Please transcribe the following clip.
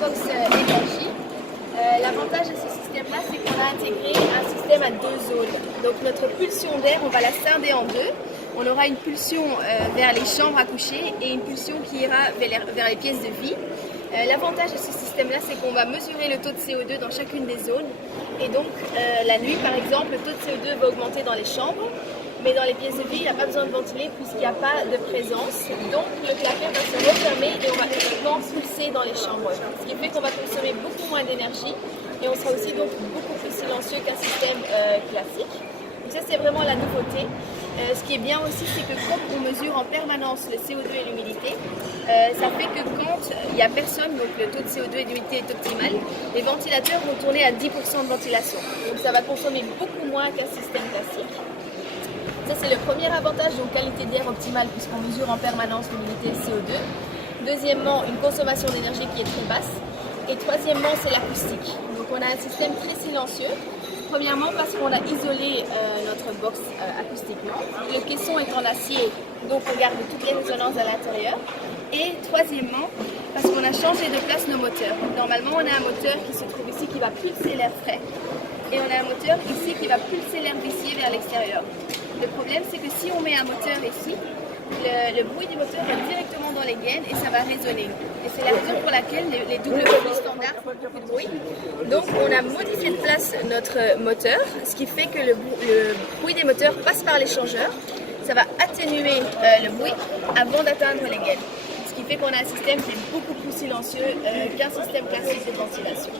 Box énergie. L'avantage de ce système-là, c'est qu'on a intégré un système à 2 zones. Donc notre pulsion d'air, on va la scinder en 2. On aura une pulsion vers les chambres à coucher et une pulsion qui ira vers les pièces de vie. L'avantage de ce système-là, c'est qu'on va mesurer le taux de CO2 dans chacune des zones. Et donc, la nuit, par exemple, le taux de CO2 va augmenter dans les chambres. Mais dans les pièces de vie, il n'y a pas besoin de ventiler puisqu'il n'y a pas de présence. Donc, le clapet va se refermer et on va uniquement pulser dans les chambres. Ce qui fait qu'on va consommer beaucoup moins d'énergie et on sera aussi donc beaucoup plus silencieux qu'un système classique. Donc ça, c'est vraiment la nouveauté. Ce qui est bien aussi, c'est que quand on mesure en permanence le CO2 et l'humidité, ça fait que quand il n'y a personne, donc le taux de CO2 et d'humidité est optimal, les ventilateurs vont tourner à 10% de ventilation. Donc ça va consommer beaucoup moins qu'un système classique. Ça, c'est le premier avantage, donc qualité d'air optimale puisqu'on mesure en permanence l'humidité et le CO2. Deuxièmement, une consommation d'énergie qui est très basse. Et troisièmement, c'est l'acoustique. Donc on a un système très silencieux. Premièrement parce qu'on a isolé notre box acoustiquement. Le caisson est en acier, donc on garde toutes les résonances à l'intérieur. Et troisièmement, parce qu'on a changé de place nos moteurs. Donc, normalement, on a un moteur qui se trouve ici qui va pulser l'air frais. Et on a un moteur ici qui va pulser l'air vicié vers l'extérieur. Le problème, c'est que si on met un moteur ici, le bruit du moteur va directement dans les gaines et ça va résonner. Et c'est la raison pour laquelle les doubles flux standards font beaucoup de bruit. Donc on a modifié de place notre moteur, ce qui fait que le bruit des moteurs passe par l'échangeur. Ça va atténuer le bruit avant d'atteindre les gaines. Ce qui fait qu'on a un système qui est beaucoup plus silencieux qu'un système classique de ventilation.